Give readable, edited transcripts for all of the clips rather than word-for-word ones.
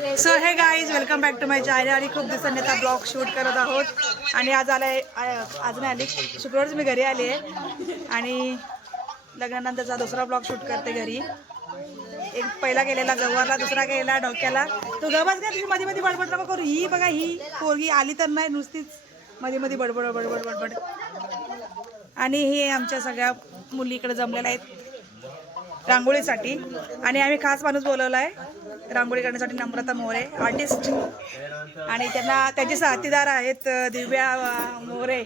So hey guys welcome back to my channel. आणि खूप दिवसांनी आता ब्लॉग शूट करत आहोत. आणि आज आलाय, आज नाही आली, शुक्रवारच मी घरी आली आहे. आणि लग्नानंतरचा दुसरा ब्लॉग शूट करते घरी. एक पहिला केलेला गवारला, दुसरा केलेला डोक्याला. तो गवाच का तुझी मध्ये मध्ये बडबड नको करू. ही बघा, ही पोरगी आली तर नाही, नुसतीच मध्ये मध्ये बडबड बडबड बडबड. आणि हे आमच्या सगळ्या मुली इकडे जमलेल्या आहेत रांगोळीसाठी. आणि आम्ही खास माणूस बोलवला आहे रांगोळी करण्यासाठी, नम्रता मोरे आर्टिस्ट. आणि त्यांचे साथीदार आहेत दिव्या मोरे.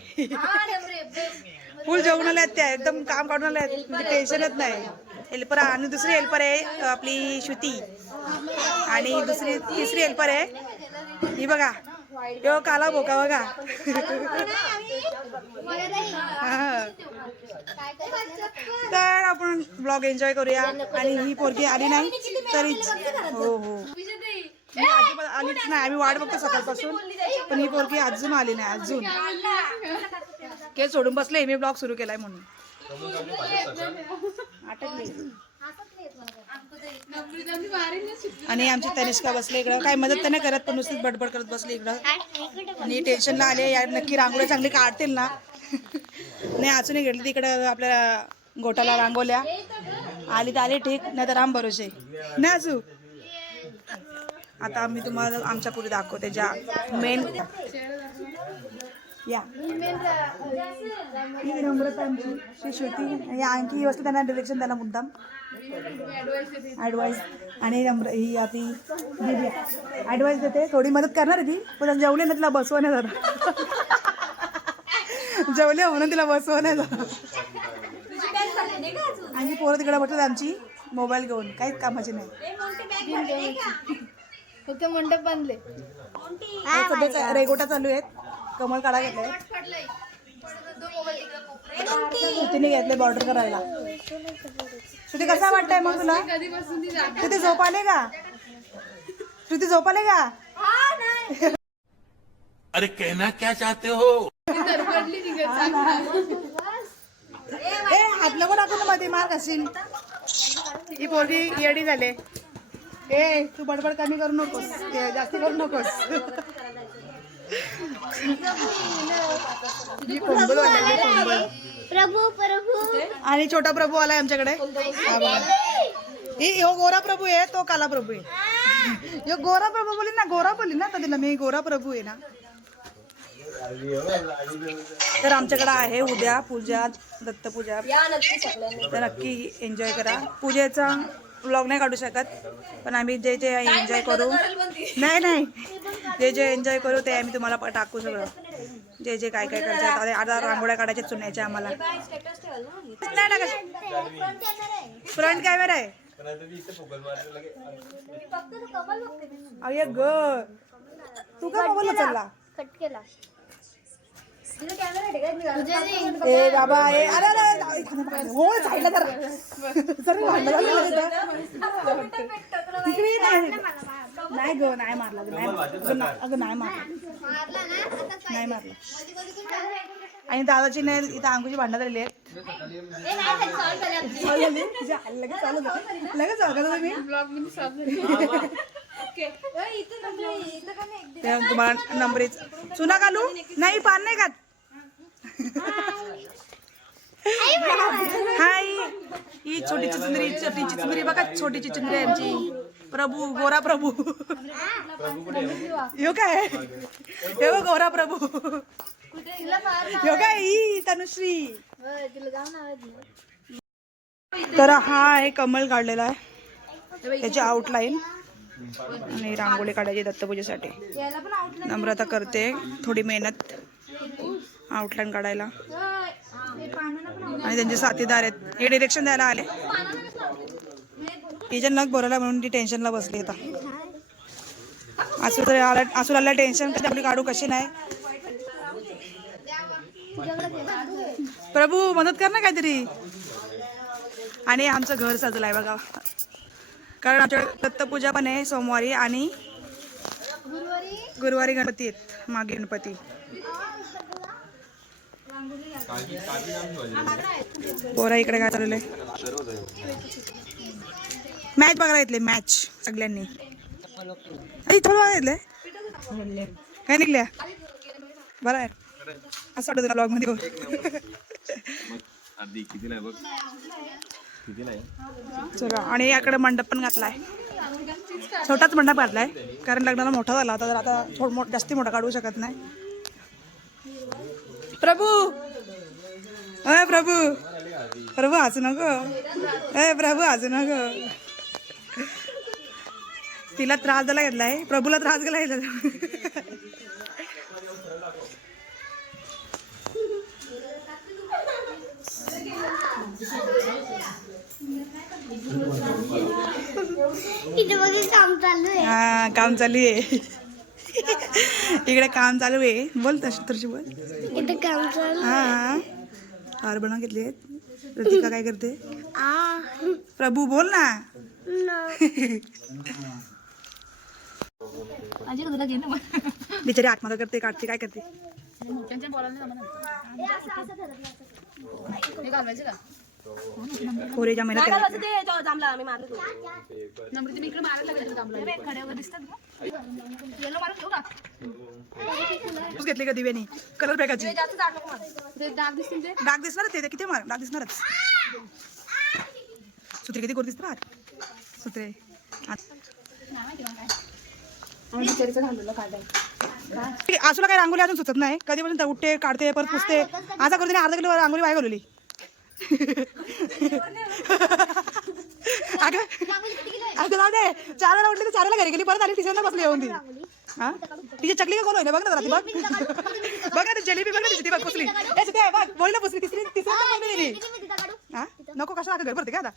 फुल जेवण आले आहेत त्या, एकदम काम काढून आले आहेत, म्हणजे टेन्शनच नाही. हेल्पर. आणि दुसरी हेल्पर आहे आपली श्रुती. आणि तिसरी हेल्पर आहे ही बघा, यो काला बोका बघा. तर आपण ब्लॉग एन्जॉय करूया. आणि ही पोरगी आली नाही तरीच, हो हो मी अजिबात आलीच नाही. आम्ही वाट बघतो सकाळपासून, पण ही पोरगी अजून आली नाही. अजून के सोडून बसले, मी ब्लॉग सुरू केलाय म्हणून. आणि आमची तनिष्का बसले इकडं, काय मदत तर नाही करत, पण नुसतीच बडबड करत बसले इकडं. आणि टेन्शनला आले यार, नक्की रांगोळी चांगली काढतील ना. नाही अजूनही घेतली तिकडं आपल्या गोटाला रांगोल्या. आली तर आली ठीक, नाही तर राम भरोसे नाही असू. आता मी तुम्हाला आमच्या पुढे दाखवते ज्या मेन या ही नम्रता आमची, श्री श्रुती. या आणखी ही वस्तू त्यांना डिरेक्शन द्यायला मुद्दाम ॲडवाईस. आणि ही आपली दिव्या ॲडवाईस देते, थोडी मदत करणार आहे ती, पण जेवले ना तिला बसवणे जरा. जेवले म्हणून तिला बसवणे जरा. आणि पोरं तिकडे बसतात आमची मोबाईल घेऊन, काहीच कामाची नाही. फक्त मंडप बांधले. सध्याचा रेगोटा चालू आहेत, कमल काढा घेतलाय. श्रुतीने घेतले बॉर्डर करायला. श्रुती कसा वाटतंय मग तुला? श्रुती झोप आले का? श्रुती झोप आले का? अरे कहना क्या चाहते हो? ए हात नको टाकू ना मध्ये, मार खाशील. ही पोरगी येडी झाले. ए तू बडबड कमी करू नकोस, जास्ती करू नकोस. प्रभू प्रभू. आणि छोटा प्रभू आलाय आमच्याकडे. यो गोरा प्रभू आहे, तो काला प्रभू आहे. यो गोरा प्रभू बोली ना, गोरा बोली ना कधीला मी, गोरा प्रभू आहे ना. तर आमच्याकडे आहे उद्या पूजा, दत्तपूजा. तर नक्की एन्जॉय करा. पूजेचा व्लॉग नाही काढू शकत, पण आम्ही जे जे एन्जॉय करू, नाही जे जे एन्जॉय करू ते आम्ही तुम्हाला टाकू सगळं. जे जे काय काय करायचं. आता रांगोळ्या काढायच्या चुन्याच्या आम्हाला. फ्रंट कॅमेरा आहे. अरे ग तू का मोबाईल चालला? कट केला. ए बाबा, ए अरे अरे हो साईडला जरा सर भांडण नाही ग, नाही मारला अगं, नाही मारला. आणि दादाची नाही इथं अंकुची भांडणं झालेली आहेत. लगेच तुम्हाला नंबरीच चुना घालू नाही, पान नाही खात. हाय, ही छोटी चिचुंदरी बघा, छोटी चिचुंदरी आमची. प्रभू, गोरा प्रभू. यो काय, हे बघ गोरा प्रभू. यो काय ही तनुश्री. तर हा आहे कमल काढलेला आहे, त्याची आउटलाईन. आणि रांगोळी काढायची दत्तपूजेसाठी. नम्रता करते थोडी मेहनत आउटलाईन काढायला. आणि त्यांचे साथीदार आहेत, हे डिरेक्शन द्यायला आले. टिचर नग बोलायला म्हणून ती टेन्शनला बसली. आता असू आला टेन्शन, कशी काढू कशी नाही. प्रभू मदत कर ना काहीतरी. आणि आमचं घर सजलं आहे बघा, कारण आमच्या दत्तपूजा पण आहे सोमवारी आणि गुरुवारी गणपती आहेत. मागे गणपती. पोरा इकडे काय चाललंय? मॅच बघायला येतले, मॅच सगळ्यांनी. आई थोडं घेतलंय काय निघल्या बरं आहे असं वाटत ब्लॉग मध्ये हो. चला आणि याकडे मंडप पण घातलाय छोटाच मंडप घातलाय कारण लग्नाला मोठा झाला होता तर आता जास्ती मोठा काढू शकत नाही. प्रभू अय प्रभू प्रभू हसू नको अय प्रभू हसू नको तिला त्रास द्यायला घेतलाय प्रभूला त्रास गेला इथे बघ काम चालू आहे. हा काम चालू आहे इकडे काम चालू आहे बोल तशी बोल इथे काम चालू हा हार बनवून घेतली आहेत ऋतिका काय करते प्रभू बोल ना बिचारी आत्महत्या करते काढते काय करते पोरीच्या महिन्यात घेतली का दिव्यानी कलर पॅकाची डाग दिसणार ते किती मार डाग दिसणारच सुत्रे किती गोर दिसतात सुत्रे आसूला काही रांगोली अजून सुचत नाही कधीपासून उठते काढते परत पुसते आता करून अर्धा किलो रांगोली बाहेर घालवली अगं जाऊ दे 4 वेळा उठली तर 4 वेळा घरी गेली परत आली तिसऱ्यांदा बसली येऊन ती हा तिची चकली का गोल होईल बघ ना ती बघ ना जलेबी बघ ना तिची ती बघ पुसली बघ बोलला पुसली तिसऱ्यांदा हा नको कशा घर भरते का आता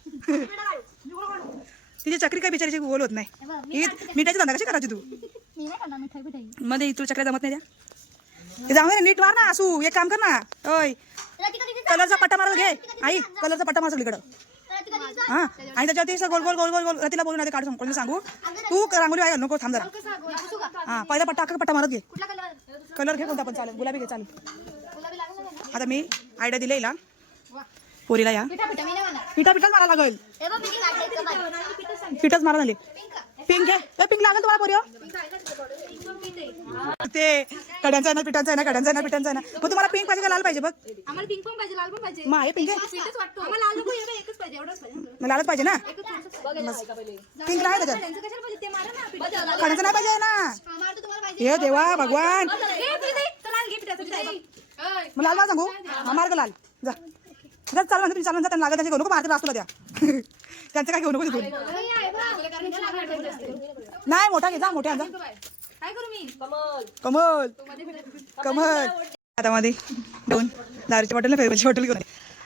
तिची चकरी काय बिचारीची गोल होत नाही ही मिठाची धंदा कशी करायची तू मध्ये तुला चकऱ्या जमत नाही त्या जाऊ दे नीट मार ना असू एक काम कर ना ओय कलरचा पट्टा मारायला घे आई कलरचा पट्टा मार सगळीकडं हा आणि त्याच्यावरती गोल गोल गोल गोल गोल रतीला बोलून नाही काढू कोणी सांगू तू रांगोली आहे नको थांब जरा हा पहिला पट्टा पट्टा मारत घे कलर घे कोणता पण चालेल गुलाबी घे चालेल आता मी आयडिया दिले हिला पोरीला या पिठाच मारा लागेल पिठच मारा झाली पिंक घे पिंक लागेल तुम्हाला पोरी ते कड्यांचा आहे ना पिठांचा आहे ना कड्यांचा आहे ना पिठांचा आहे ना मग तुम्हाला पिंक पाहिजे का लाल पाहिजे बघ आम्हाला पिंक पण पाहिजे लाल पण पाहिजे मग आहे पिंक आम्हाला लाल नको एकच पाहिजे एवढंच पाहिजे मग लालच पाहिजे ना पिंक नाही त्याच्यात त्यांचं कशाला पाहिजे ते मारा ना कड्यांचं नाही पाहिजे ना हे देवा भगवान मग लाल मला सांगू हा मार्ग लाल जा चाल म्हणते तुम्ही चालून जा त्यांना लागत त्याचे घेऊ नको मार्केट असतो द्या त्यांचं काय घेऊ नको तिथून नाही मोठा घे जा मोठ्या जा काय करू मी कमल कमल आता मध्ये 2 दारूच्या बॉटल फेवरेट हॉटेल घेऊन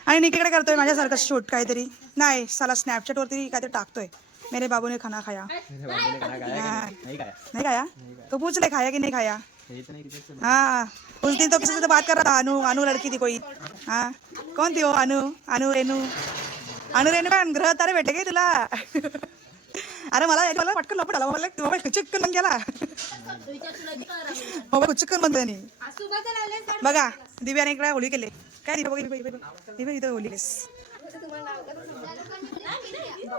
आणि निकीकडे करतोय माझ्यासारखं शूट काहीतरी नाही साला स्नॅपचॅट वरती काहीतरी टाकतोय मेरे बाबू ने खाना खाया नहीं खाया तो पूछ ले खाया कि नहीं खाया हाँ उस दिन तो किसी से तो बात कर रहा था अनु लड़की थी कोई हाँ कौन थी वो अनु रेणू का ग्रह तारे भेटे गए तुला अरे मला पटकन लपट आला मोबाईल चिक्कन बंद केला मोबाईल चिक्कन बंद नाही बघा दिव्याने इकडे होळी केली काय दिव्या इथं होळी केलीस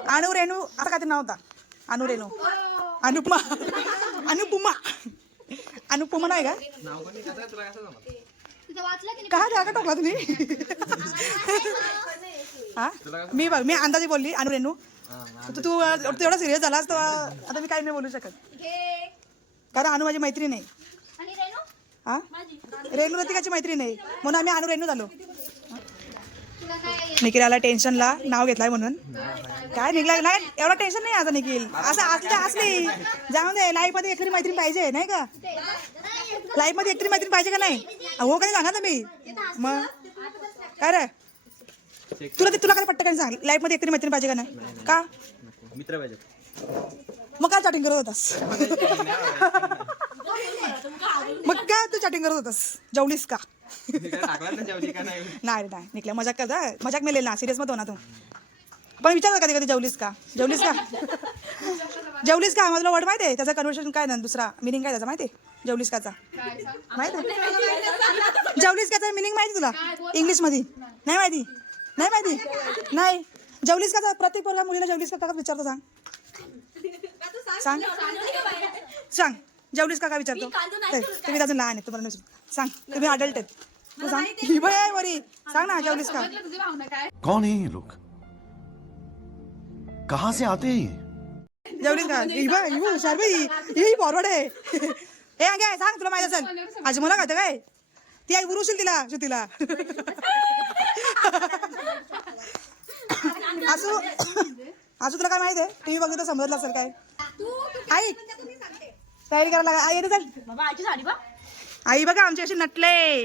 अनु रेणू आता काय ते नाव होता अनु रेणू अनुपमा नाही का काय टोकला तुम्ही हा मी अंदाजे बोलली अनु रेणू तू एवढा सिरियस झालास तर आता मी काही नाही बोलू शकत कारण अनु माझी मैत्रीण आहे हा रेणू रतिकाची मैत्रीण आहे म्हणून आम्ही अनु रेणू झालो निखिलाला टेन्शनला नाव घेतलाय म्हणून काय निघला नाही एवढं टेन्शन नाही आता निखिल असं असली जाऊन दे लाईफ मध्ये एकतरी मैत्रीण पाहिजे नाही का लाईफ मध्ये एकतरी मैत्रीण पाहिजे का नाही हो कधी सांगा तुम्ही मग काय रे तुला काय पट्ट काय सांग लाईफ मध्ये एकतरी मैत्रीण पाहिजे का नाही का मित्र पाहिजे मग काय चॅटिंग करत होतास मग काय तू चॅटिंग करत होतास जेवलीस का नाही निघल्या मजाक करता मजाक मिळेल ना सिरियस मध्ये हो ना तू पण विचार कधी कधी जेवलीस का माझा वर्ड माहिती आहे त्याचा कन्व्हर्सेशन काय ना दुसरा मिनिंग काय त्याचा माहिती आहे जेवलीस काचा माहिती आहे जेवलीस काचा मिनिंग माहिती तुला इंग्लिश मध्ये नाही माहिती नाही जेवलीस काचा प्रत्येक पोरगा मुलीला जेवलीस का विचारतो सांग सांग सांग जेवलीस का काय विचारतो तुम्ही अजून लहान आहे तुम्हाला नाही. सांग तुम्ही अडल्ट आहेत तू सांग ही बाई आहे वरी सांग ना जेवलीस का कौन है ये लोग कहाँ से आते हैं ये? जेवलीस का ही बाई ही हुशार बाई ही फॉरवर्ड आहे हे अंगे सांग तुला माहित असेल आज मला कळतं काय ती आई उरुशील तिला श्रुतीला असू असू तुला काय माहित आहे टीव्ही बघतो तर समजलं असेल काय आई तयारी करायला लागा आई येते चल आई बघा आमची अशी नटले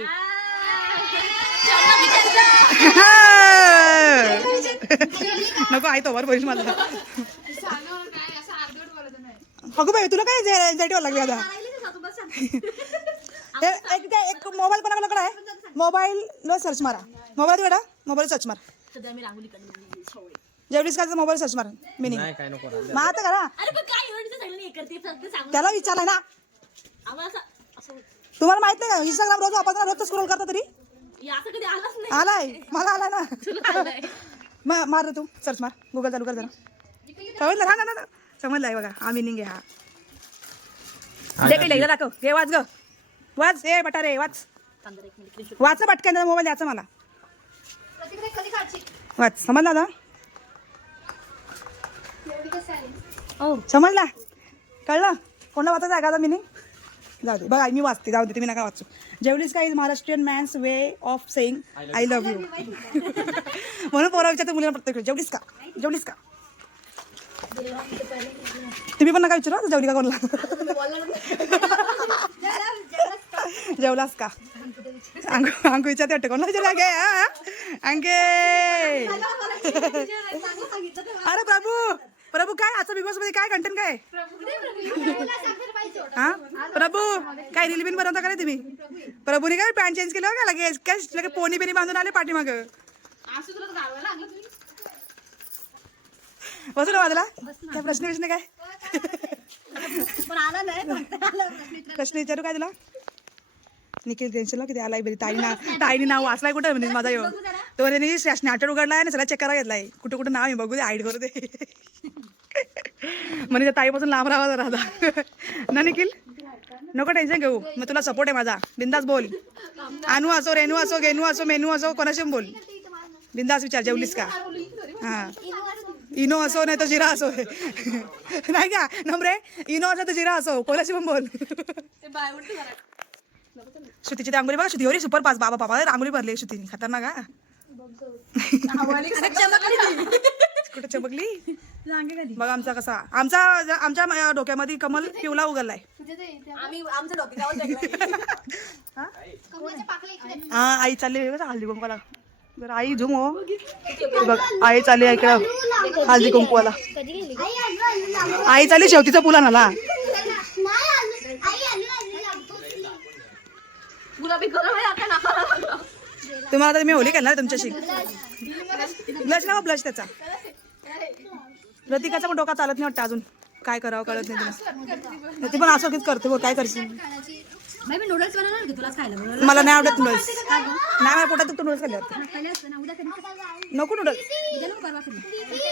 नको आई तो वर बोलीस मला अगो बाई तुला काय एन्झायटी व्हायला लागली आता एक मोबाईल कोणाकडे आहे मोबाईल सर्च मारा मोबाईल वेडा मोबाईल सर्च मार जेवढीच काय मोबाईल सर्च मार मिनिंग नाही काय नको मग आता करा त्याला विचारलाय ना तुम्हाला माहित नाही का इंस्टाग्राम रोज वापरताना रोज स्क्रोल करता तरी आलाय मला आलाय ना मार रे तू सर्च मार गुगल चालू कर जरा समजलं हा ना समजलाय बघा हा मिनिंग आहे हा एकदा दाखव हे वाच ग वाच ए बटारे वाच वाच पटकन मोबाईल द्यायचा मला वाच समजला ना समजला कळलं कोणा वाचायचं आहे का मिनिंग जाऊ दे बघा मी वाचते जाऊ दे तुम्ही नका वाचू जेवलीस का is Maharashtrian man's way of saying I love you म्हणून पोरा विचारते मुलीला प्रत्येक जेवलीस का तुम्ही पण नका विचारू जेवली का कोणाला जेवलास का अंकू विचारते वाटतं कोणाला विचारला गे अंके अरे प्रभू काय आजचा बिग बॉस मध्ये काय कंटेंट काय हा प्रभू काय रील बिन बनवता का रे तुम्ही प्रभूने काय पॅन्ट चेंज केलं का लगेच काय पोनी बिनी बांधून आले पाठीमाग बसू ना माझला काय प्रश्न काय प्रश्न विचारू काय तुला निखिल टेन्शनला किती आलाय बरी ताईनी नाव वाचलाय कुठं म्हणजे माझा येऊ तो त्यांनी स्नॅपचॅट उघडलाय आणि सगळा चेक करायला घेतलाय कुठं नाव आहे बघू दे हाईड करू दे म्हणजे त्या ताईपासून लांब राहा जरा ना निखिल नको टेन्शन घेऊ मग तुला सपोर्ट आहे माझा बिंदास बोल आणू असो रेनू असो गेनू असो मेनू असो कोणाशी बोल बिंदास विचार जेवलीस का हा इनो असो नाही तर जिरा असो नाही का नंबरे इनो असो तर जिरा असो कोणाशी पण बोल श्रुतीची ती आंघोळी बघा श्रुती होरी सुपर पास बाबा रांगोळी भरली श्रुतीने खतरनाक का कुठे चमकली बघा आमचा कसा आमच्या डोक्यामध्ये कमल पिवला उगललाय हा आई चालली बघा हल्दी कुंकवाला जर आई झुम हो बघ आई चालली इकडं हल्दी कुंकवाला आई चालली शेवटीचा पुला नाला तुम्हाला आता मी होली केला तुमच्याशी ब्लश ना ब्लश त्याचा प्रतीकाचा पण डोका चालत नाही वाटतं अजून काय करावं कळत नाही तुला ती पण असं किती करते बघ काय करशील मला नाही आवडत नूडल्स नाही मला पोटात तू नूडल्स खाल्ले नको नूडल्स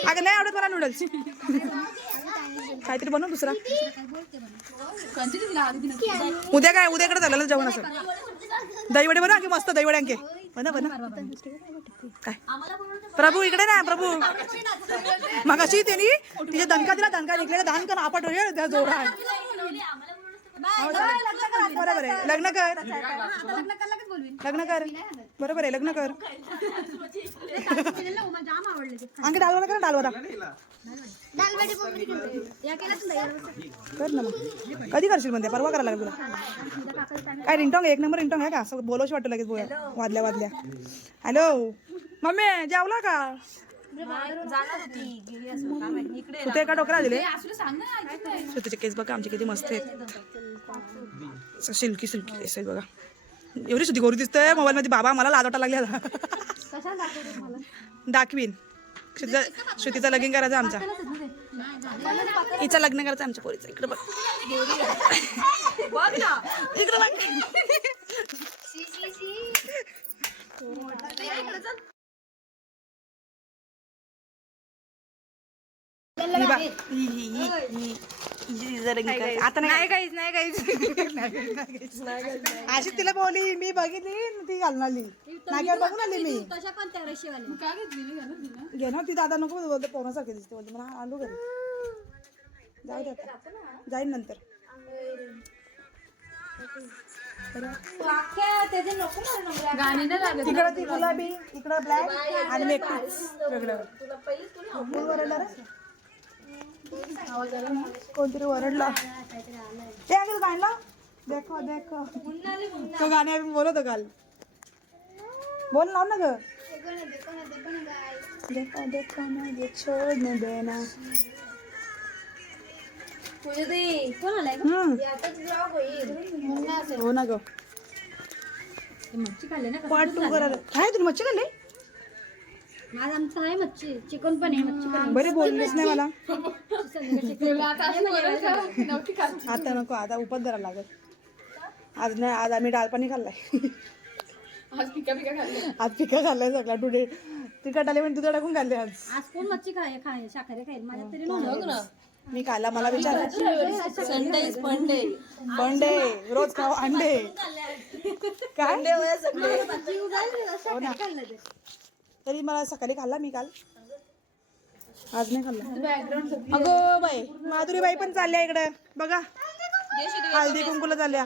अगं नाही आवडत मला नूडल्स काहीतरी बनव दुसरा उद्याकडे झालेलं जेवण असं दहीवडे बना की मस्त दहीवडे अंके बना काय प्रभू इकडे ना प्रभू मग अशी त्यांनी तिच्या दणका दिला दणका निघलेला दान कर आपट त्या जोरा बरोबर आहे लग्न कर बरोबर आहे लग्न कर अंके डालवरा कर डालवरा कर ना मग कधी करशील म्हणते परवा करायला लागेल तुला काय रिंगटॉंग एक नंबर रिंगटॉंग आहे का असं बोलवशी वाटतं लगेच बोया वादल्या हॅलो मम्मी जेवला का तू एका डोकरा दिले तुझे केस बघा आमचे किती मस्त आहेत सिल्की केस आहेत बघा एवढी सुद्धी गोरी दिसतंय मोबाईल मध्ये बाबा मला लाज वाटायला लागले दाखवीन श्रुतीचं लगीन करायचं आमचा हिचं लग्न करायचं आमच्या पोरीचं इकडे बघ इकडे बघ आता नाही काहीच नाही काहीच अशी तिला बोलली मी बघितली ती घालून आली नाही बघून आली मी तशा पण त्या रशीवाले घे ना ती दादा नको बोलते पोरासारखी दिसते बोलते मला आलो घरी जाऊ दे आता जाईन नंतर गाणी नाही लागत तिकडं ती गुलाबी इकडं ब्लॅक आणि मी एकटीच वेगळं कोण ओरडला रे? कोणतरी ओरडला ते आगे गाणला देखो देखो तो गाणे आम्ही बोलतो काल बोल लाव ना ग देखो देखो ना ये छोड़ न देना कोण आलाय हो ना ग मच्छी खाल्ले ना पार्ट 2 करायला काय तुम्ही मच्छी खाल्ली आज आमचं आहे मच्छी चिकन पण आहे मच्छी पण बरे बोललीच नाही मला आहे आता नको आता उपास धरायला लागेल आज नाही आज आम्ही डाळ पाणी खाल्लाय आज पिका खाल्लाय सगळा टुडे तिखट आले पण दुधा टाकून खाल्ले आज आज कोण मच्छी खाय शाकाहारी खाईल माझ्या तरी नव्हतं मी खाल्ला मला विचार बंडे रोज खाऊ अंडे काय हो ना तरी मला सकाळी खाल्ला मी काल आज नाही खाल्ला अगो बाई माधुरी बाई पण चालल्या इकडे बघा हळदी कुंकूला चालल्या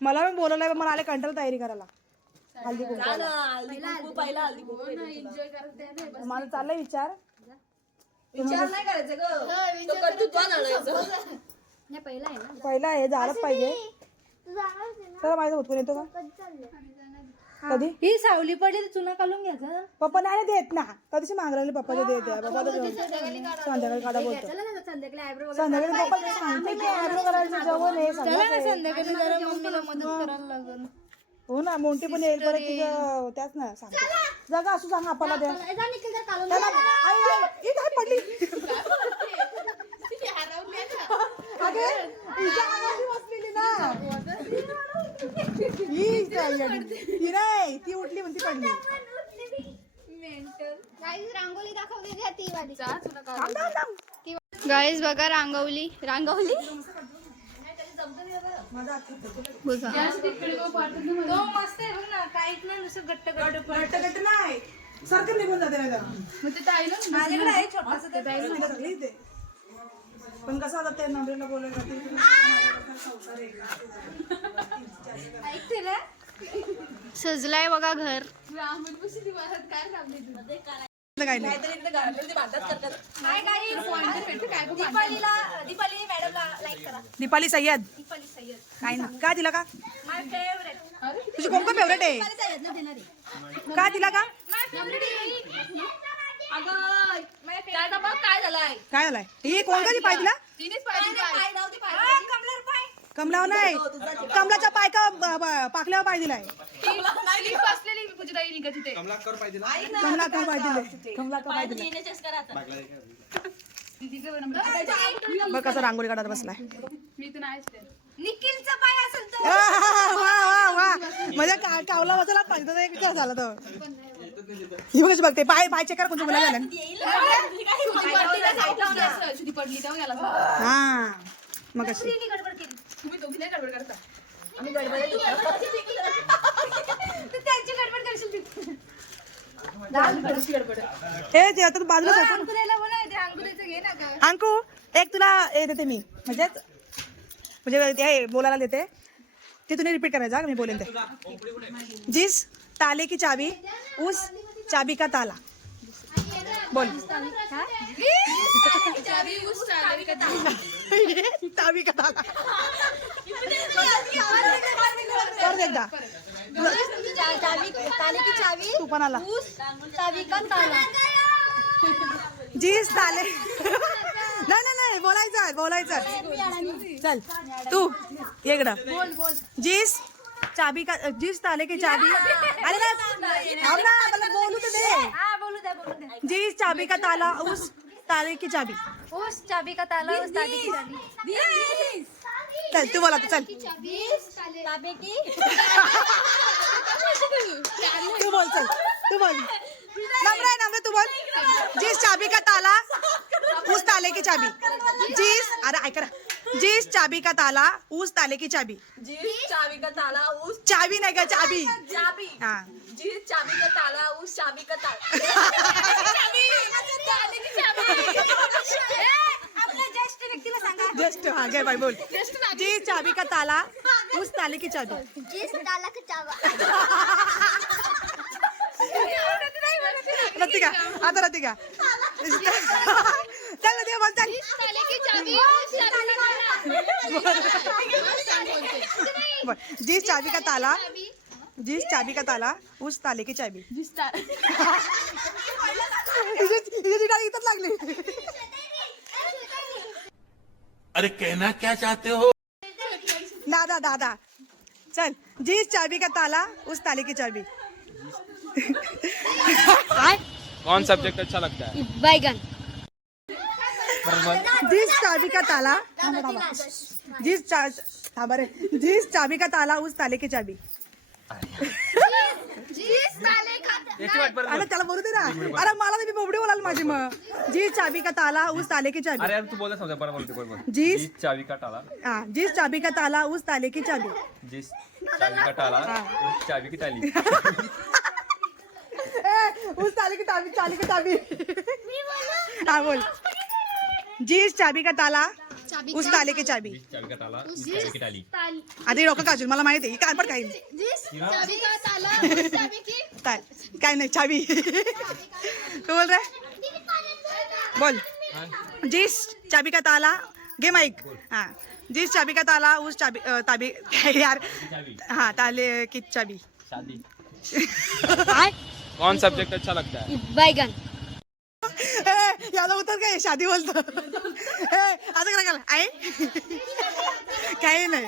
मला पण बोलवलंय मला आले कंटाळा तयारी करायला हळदी कुंकू मला चाललाय विचार नाही पहिला आहे ना पहिला हे झालंच पाहिजे तर माझं होतून येतो का कधी ही सावली पडली तर चुना काढून घ्यायचा पप्पा नाही देत ना कधीशी मागरायला पप्पाच्या देत पप्पा संध्याकाळी काढा बोलतो चला ना संध्याकाळी आयब्रो संध्याकाळी पप्पा सांगते की आयब्रो करायचं जेवण हे सगळं संध्याकाळी जरा मम्मीला मदत करायला लागेल हो ना मोठी पण येईल परत तिचं त्याच ना सांगते जागा असू सांग आपल्याला द्या त्याला आई, आई, ही काय पडली अगे हिच्या अंगाशी बसलेली ना ही नाही ती उठली म्हणती पडली रांगोळी दाखवली द्या ती वाली थांब, थांब, थांब. गाईज बघा रांगवली रांगवली बघा तो मस्त आहे बघ ना काहीच नाही नुसतं गट्ट गट्ट घट्ट घट्ट नाही सारखं निघून जाते नाही माझ्याकडे आहे छोटासा ते का पण कसं आता ते नंबरेला बोलायला ऐकते ना सजलाय बघा घर काय नाही काय काही दीपाली मॅडमला लाईक करा दीपाली सय्यद दीपाली सय्यद काय ना का दिला का माय फेवरेट तुझी कोण फेवरेट आहे दीपाली सय्यद ना देणारी का दिला का माय फेवरेट अगं माय फेवरेट बघ काय झालंय काय झालाय ही कोण का पाय दिला पाय नव्हती पाय कमलर पाय कमलाव नाही कमलाच्या पाय का पाकल्यावर पाय दिलाय कमला का पाय दिले कमला का पाय दिले बघ कसं रांगोळी काढत बसलाय निखिलचा पाय असेल तो वा वा म्हणजे कावला बसला पाहिजे एक विचार झाला तर ही बघ बघते पाय पाय चेक कर कोणतं मुला झालं हा मग कशी गडबड केली त्यांची गडबड करशील हे ते आता बाजूला सरकून. अंकुराला बोला ते अंकुराचं घे ना गं अंकू एक तुला हे देते मी म्हणजे ते बोलायला देते ते तुम्ही रिपीट करायचं मी बोलेन ते जिस ताले की चाबी उस चाबी का ताला बोल चाबी का ताला कर एकदा ताले की चावी तू पण आला चावी का ताला जिस ताले नाही नाही नाही बोलायचं चल तू इकडं जिस चाबी का जिस ताले की चाबी अरे ना मला बोलू तर दे हा बोलू दे जिस चाबी का ताला उस ताले की चाबी उस चाबी का ताला उस ताले की चाबी चल तू बोला चल ताबे की तू बोल चल तू बोल नम्र तू बोल जिस चाबी का ताला उस ताले की चाबी. जिस अरे ऐका ना. जिस चाबी का ताला उस ताले की चाबी. चाबी का ताला उस चाबी नाही का चाबी. चाबी हा जी चाबी का ताला उस चाबी का ताला चाबी ताले की चाबी आपल्या ज्येष्ठ व्यक्तीला सांगा जस्ट हा घे बाई बोल. जिस चाबी का ताला उस ताले की चाबी. जिस ताला का चाबा. रतिका आता रतिका चल दे बोल चल. ताले की चाबी. बोल. जिस चाबी का ताला जिस चाबी का ताला उस ताले की चाबी. इथंच लागली. अरे कहना क्या चाहते हो? दादा दादा चल. जिस चाबी का ताला उस ताले की चाबी. कौन सब्जेक्ट अच्छा लगता है? बैगन. जिस चाबी का ताला जिस चाबी का ताला उस ताले की चाबी. जिस ताले का याची वाट बरं अरे त्याला बोलू दे ना. अरे मला तर मी बोबडी बोलाल माझी मग. जिस चाबी का ताला उस ताले की चाबी. अरे यार तू बोलत नव्हता बरोबर बोलते बरोबर. जिस चावी का टाला. हाँ जिस चाबी का ताला उस ताले की चाबी. जिस चावी का टाला उस चावी की टाली. उस ताले की चाबी की चाबी. हाँ बोल. जिस चाबी का ताला उस ताले की चाबी. चावी का टाला उस चावी की टाली. आधी डोकं काजून मला माहिती आहे काय पण काही नाही. जिस चाबी का ताला उस चाबी की. काय नाही चाबी. तू बोल रे बोल. जिस चाबी का ताला घे माईक. हाँ जिस चाबी का ताला उस चाबी ताबी यार हाँ ताले की चाबी. शादी. कौन सब्जेक्ट अच्छा लगता है? बैगन. यादा उतर काय शादी बोलतो. असं करा गेला आहे काही नाही.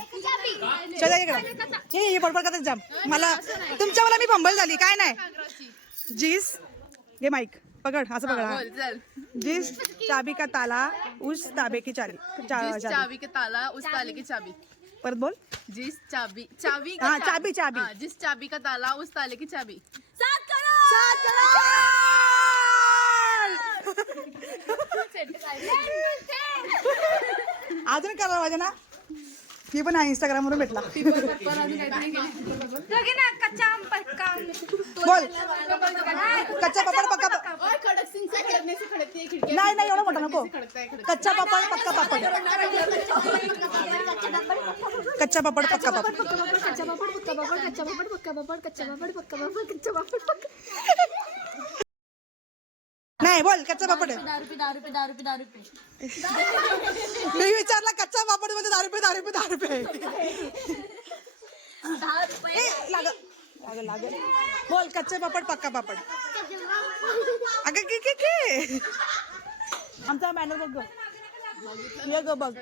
चला इकडे हे बडबड करत जाम मला तुमच्या मला मी फंबल झाली काय नाही. जिस घे माईक पकड असं पकड. जिस चाबी का ताला उस ताबे की चाबी. चाबी का ताला उस ताले की चाबी. परत बोल. जिस चाबी हाँ चाबी चाबी. जिस चाबी का ताला उस ताले की चाबी. अजून करा पाहिजे ना. मी पण इंस्टाग्राम वरून भेटला. बोल कच्चा पापड पक्का. नाही नाही एवढं मोठं नको. कच्चा पापड पक्का पापड. कच्चा पापड पक्का पापड. नाही बोल कच्चा पापड. मी विचारला कच्चा पापड मध्ये 10 रुपये. लागल लागल. बोल कच्चे पापड पक्का पापड. अगं की आमचा बॅनर बघ ग. ये ग बघ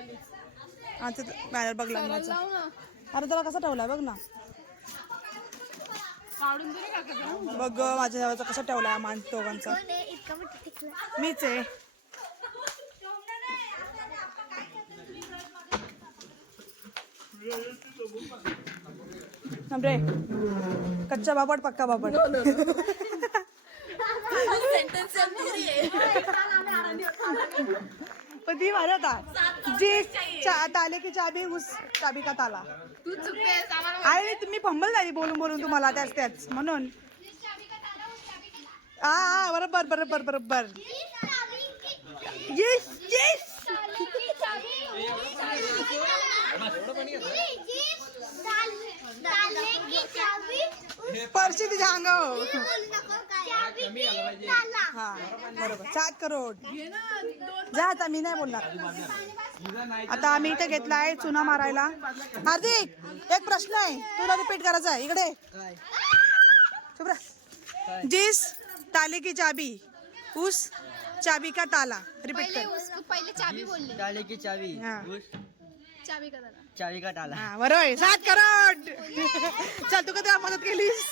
आमचा बॅनर बघ लग्नाचा. अरे त्याला कसा ठेवलाय बघ ना. बघ ग माझ्या नावाचा कसा ठेवलाय मान दोघांचा. मीच आहे. रे कच्चा पापड पक्का पापड. पण ती माझ्या जी ताले की चाबी उस चाबी का ताला. आहे तुम्ही फंबल झाली बोलून बोलून तुम्हाला त्याच म्हणून. हा बरोबर बरोबर बरोबर. Yes yes. पर्शी तुझ्या अंगावर. हा बरोबर 7 करोड. जा आता मी नाही बोलणार. आता आम्ही इथे घेतलाय चुना मारायला. हार्दिक एक प्रश्न आहे तुला रिपीट करायचा आहे इकडे. चुप रहा. जिस ताले की चाबी उस चाबी का ताला. रिपीट कर. पहिले चाबी बोलले. ताले की चाबी हाँ. उस चाबी का ताला. चाबी का ताला. हा बरोबर 7 करोड. चल तू कधी मदत केलीस.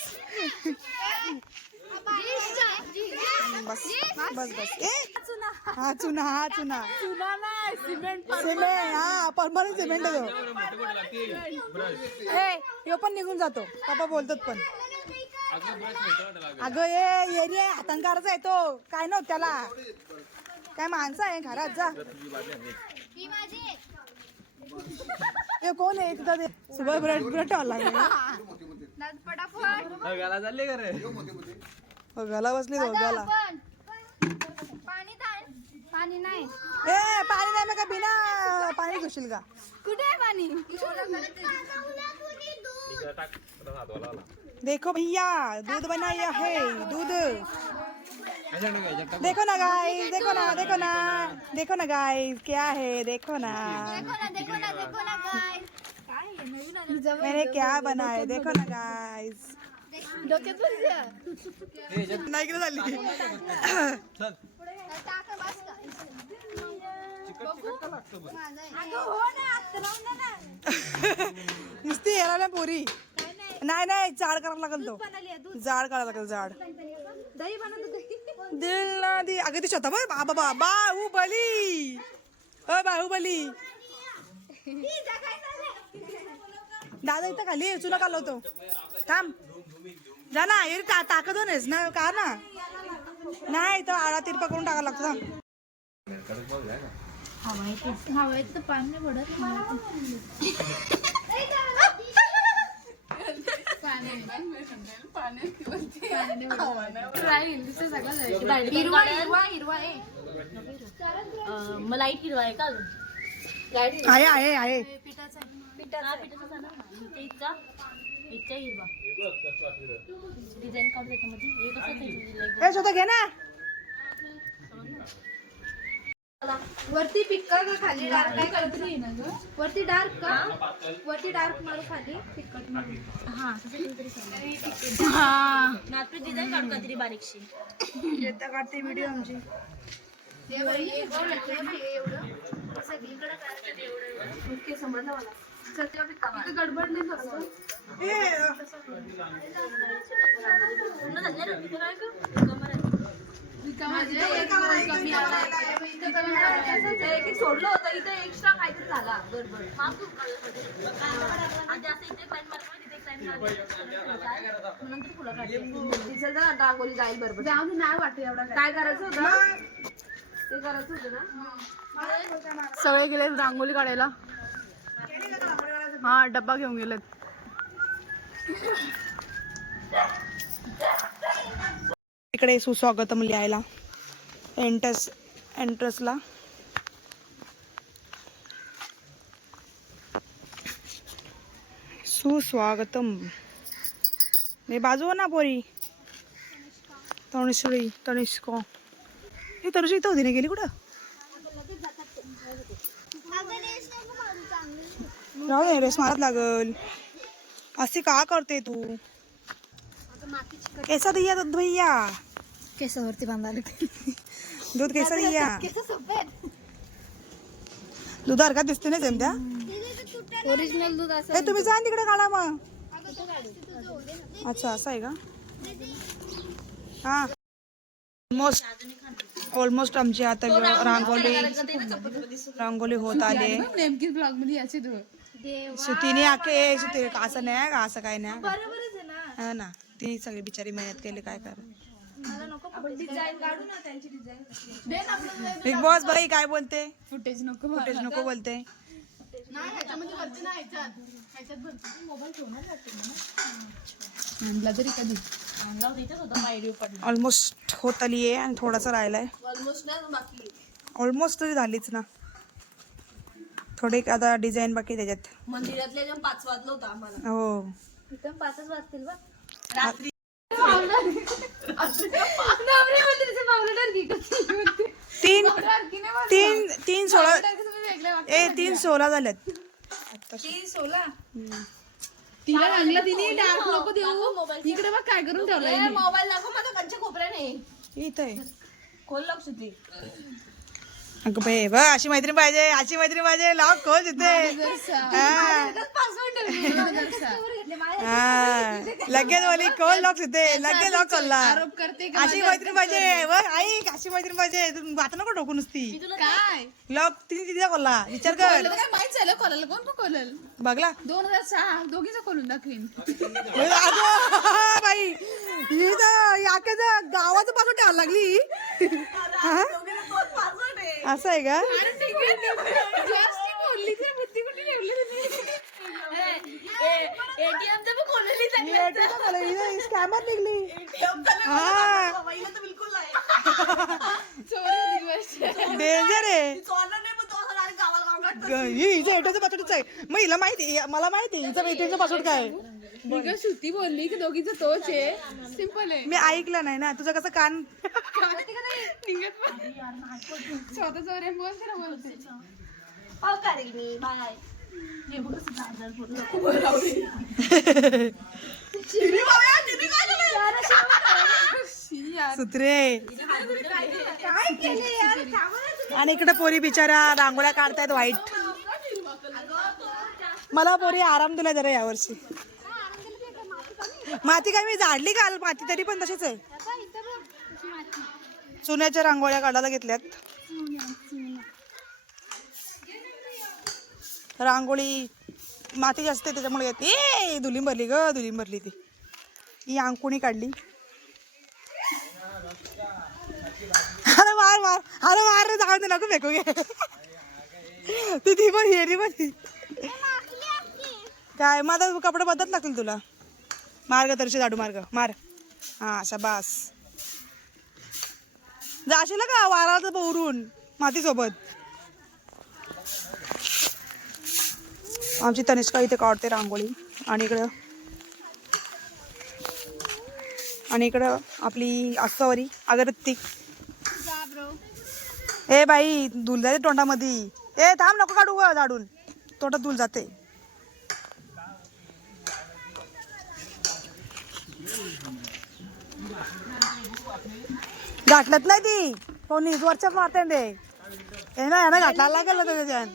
बस बस बस. हा चुना सिमेंट हा परमनंट सिमेंट आहे. यो पण निघून जातो पप्पा बोलतात पण. अगं एरिया हातांगारचा आहे तो काय नव्हतं त्याला. काय माणसं आहे घरात जा. ही माझी आहे. ते कोण आहे तिथं ते सुबह ब्रेड ब्रेड ठेवला दाद पटापट. चालले का रे गला बसली तो गला. आपण. पाणी ताण. पाणी नाही. ए पाणी नाही मग का बिना पाणी घेशील का. कुठे आहे पाणी? देखो भैया दूध बनाया है दूध. देखो ना गाइस देखो ना देखो ना देखो ना गाइस क्या है देखो ना देखो ना गाय. काय आहे नवीन आलं. मैंने क्या बनाया देखो ना गाइस. डोक्यात पण द्या. नाही इकडे झाली. टाका बस का. माझं आहे. अगं हो ना आता राहून दे ना. नुसती यायला पोरी. नाही नाही जाड करावं लागेल तो. जाड करावं लागेल जाड. दही बनवतो दही. दिल ना दी अगं ती स्वतः बघ बाबा बाहुबली. ओ बाहुबली दादा इथं खाली चुला कालवतो. थांब जा ना ये टाकत नाहीस ना का ना. नाही तर आळा तिरपा करून टाकावं लागतं. हवायचं तर पाणी नाही पडत. हिरवा हिरवा हिरवा आहे. मलाई हिरवा आहे का आहे आहे आहे. पिठाचा आहे. इतका हिरवा डिझाईन काढ त्याच्यामध्ये हे कसं ए स्वतः घे ना. वरती पिक्का का खाली डार्क काय करते ना ग. वरती डार्क का वरती डार्क मारू खाली पिक्कट मारू. हा नातू डिझाईन काढ काहीतरी बारीकशी येता काढते व्हिडिओ आमची. हे बघ, हे गोल आहे, हे एवढं सगळीकडे करायचं एवढं. ओके समजलं मला. सध्या पिक्का मार. इथं गडबड नाही फक्त. पूर्ण झाले ना तिथं काय का कमर आहे पिक्का म्हणजे एक गोल कमी आला. इथं कमी आला. एक सोडलं होतं इथे एक्स्ट्रा काहीतरी झाला गडबड माफ आधी असं इथे क्लाइंट मारलं तिथे क्लाइंट नंतर फुलं काढते दिसेल ना रांगोली जाईल बरोबर जाऊ दे, नाही वाटत एवढा काय करायचं होतं ते करायचं होतं ना. सगळे गेले रांगोली काढायला. हा डब्बा घेऊन गेलेत. इकडे सुस्वागतम लिहायला एंट्रसला. सुस्वागतम नाही बाजू ना पोरी. तनिष्का ही तनुश्री इथं होती ना गेली कुठं. राहू दे रेस मारत लागल. असे का करते तू. कैसा दिया दूध भैया. केसावरती बांधायला. दूध कैसा दिया. केस सफेद. दूध हरकत दिसते नाही जमत्या. ओरिजिनल दूध असं. हे तुम्ही जा तिकडे काढा मग. अच्छा असं आहे का. हा ऑलमोस्ट आमची आता रांगोली होत आली. नेमकी ब्लॉग मध्ये याची सुतीने आके सुती असं नाही का असं काय नाही बरोबरच आहे ना हा ना. ती सगळी बिचारी मेहनत केली काय कर. डिझाईन काढू ना त्यांची डिझाईन बिग बॉस बाई काय बोलते. फुटेज नको. फुटेज नको बोलते. नाही ह्याच्यामध्ये वरती नाही ह्याच्यात भरती मोबाईल ठेवणार वाटते आणला तरी कधी. आणला होता इथेच होता व्हिडिओ पडला ऑलमोस्ट होत आली आहे आणि थोडासा राहिलाय. ऑलमोस्ट नाही बाकी ऑलमोस्ट तरी झालीच ना. थोडी आता डिझाईन बाकी त्याच्यात. मंदिरातल्या 5 वाजलं होतं आम्हाला. हो इथं 5च वाजतील बा रात्री. तीन 16 3:16 झाल्यात. 3:16 तिला लागलं तिने डार्क नको देऊ. इकडे बघ काय करून ठेवलंय. मोबाईल दाखव माझ्या कंच्या कोपऱ्याने इथं आहे. खोल लक्ष होती अगं बाई बघ अशी मैत्रीण पाहिजे अशी मैत्रीण पाहिजे. लॉक खोल तिथे. लगेच बोली खोल लॉक तिथे लगेच लॉक खोलला. करते अशी मैत्रीण पाहिजे बघ आई अशी मैत्रीण पाहिजे. तू आता नको डोकू नुसती. काय लॉक तिने तिथे खोलला. विचार कर. काय माहित झालं कोणाला कोण कोणाला. बघला 2006 दोघीचं खोलून दाखवीन. अगं बाई ही तर याके गावाचं पासून ठेवायला लागली. असं आहे का? स्कॅमर निघली. हा डेंजर आहे. हिचं एटीएमचं पासवर्डच आहे. मग हिला माहिती, मला माहिती हिचं एटीएमचं पासवर्ड काय आहे. श्रुती बोलली की दोघीचं तोच आहे. सिंपल आहे. मी ऐकलं नाही ना, तुझं कसं कान. स्वतःच रे बोल तर बोलते. हो करेल मी. बाय. सुत्रे. आणि इकडे पोरी बिचारा रांगोळ्या काढतायत वाईट. मला पोरी आराम दिला जरा यावर्षी. माती काय मी झाडली काल माती, तरी पण तशीच आहे. चुन्याच्या रांगोळ्या काढायला घेतल्यात. रांगोळी माती जास्त आहे त्याच्यामुळे येते. ए धुलीम भरली ग, धुलीम भरली ती. ही अंकुणी काढली. अरे मार मार, अरे मार रे, जाऊ दे नको फेकू घे. ती पण हेरी पण काय माझा कपडे बदलत लागतील तुला. मार्ग तरीचे झाडू मार्ग मार. हा शाबास. जाशील का वाराचं पोरून मातीसोबत. आमची तनिष्का इथे काढते रांगोळी. आणि इकडं आपली अस्तावरी अगरबत्ती. ए बाई धूल जाते तोंडामध्ये. ए थांब नको काढू ग झाडून, तोंडात धूल जाते. घाटलत नाही ती कोणी वरच्या मारते ते ना यानं घाटायला गेलं त्याच्यान.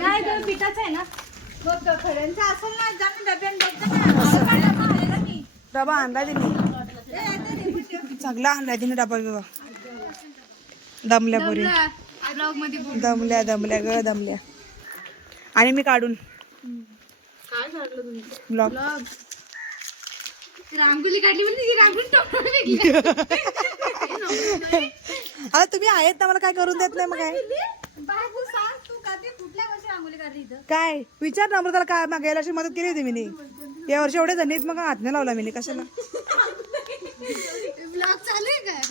नाही पिठाच आहे ना. डबा आणलाय तिने, चांगला आणलाय तिने डबा बिबा. दमल्या पोरी, दमल्या दमल्या ग दमल्या. आणि मी काढून ब्लॉग रांगोळी काढली म्हणजे रांगोळी. अरे तुम्ही आहेत ना, मला काय करून देत नाही. मग काय काय विचार ना त्याला. काय मग गेल्या वर्षी मदत केली होती मी. या वर्षी एवढे जणीत मग हात नाही लावला मी कशाला.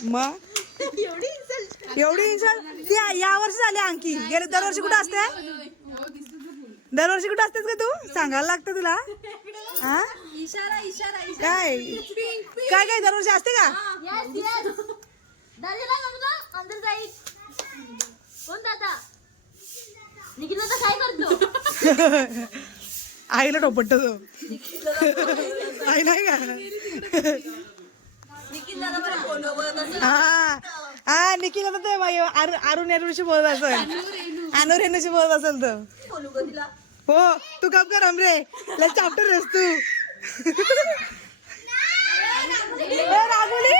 मग एवढी इन्सल्ट ती या वर्षी झाली. अंकी गेले दरवर्षी कुठं असते, दरवर्षी कुठं असतेस का तू. सांगायला लागतं तुला. हा इशारा इशारा काय काय काय दरवर्षी असते का. अंदर जाईल. कोण दादा निखिल दादा काय करतो. आईला टोपटतो तो. आई नाही का. निखिल दादा बरं फोनवर हा हा निखिल आता ते अरुण नेहरूशी बोलत असेल, अनु रेणूशी बोलत असेल तर. बोलू ग तिला. हो तू कप कर हमरे लय चाप्टर आहेस तू. रागोली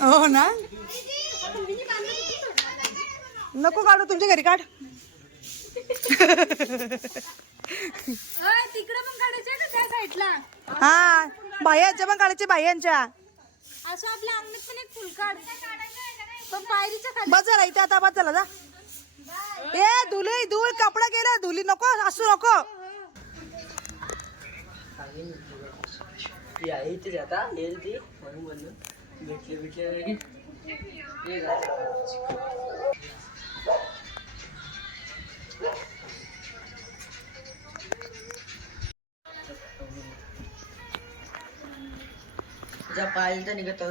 हो ना. नको काढू, तुमच्या घरी काढ. तिकडे पण काढायचे ना त्या साईडला. हा बाह्यांच्या पण काढायचे, बाह्यांच्या. असं आपल्या अंगणात पण एक फुल काढ. पण पायरीच्या खाली बस झाला इथे आता. बस झाला जा. ए धुली धूळ कपडा गेला. धुली नको असू नको. पाहिलं तर निघत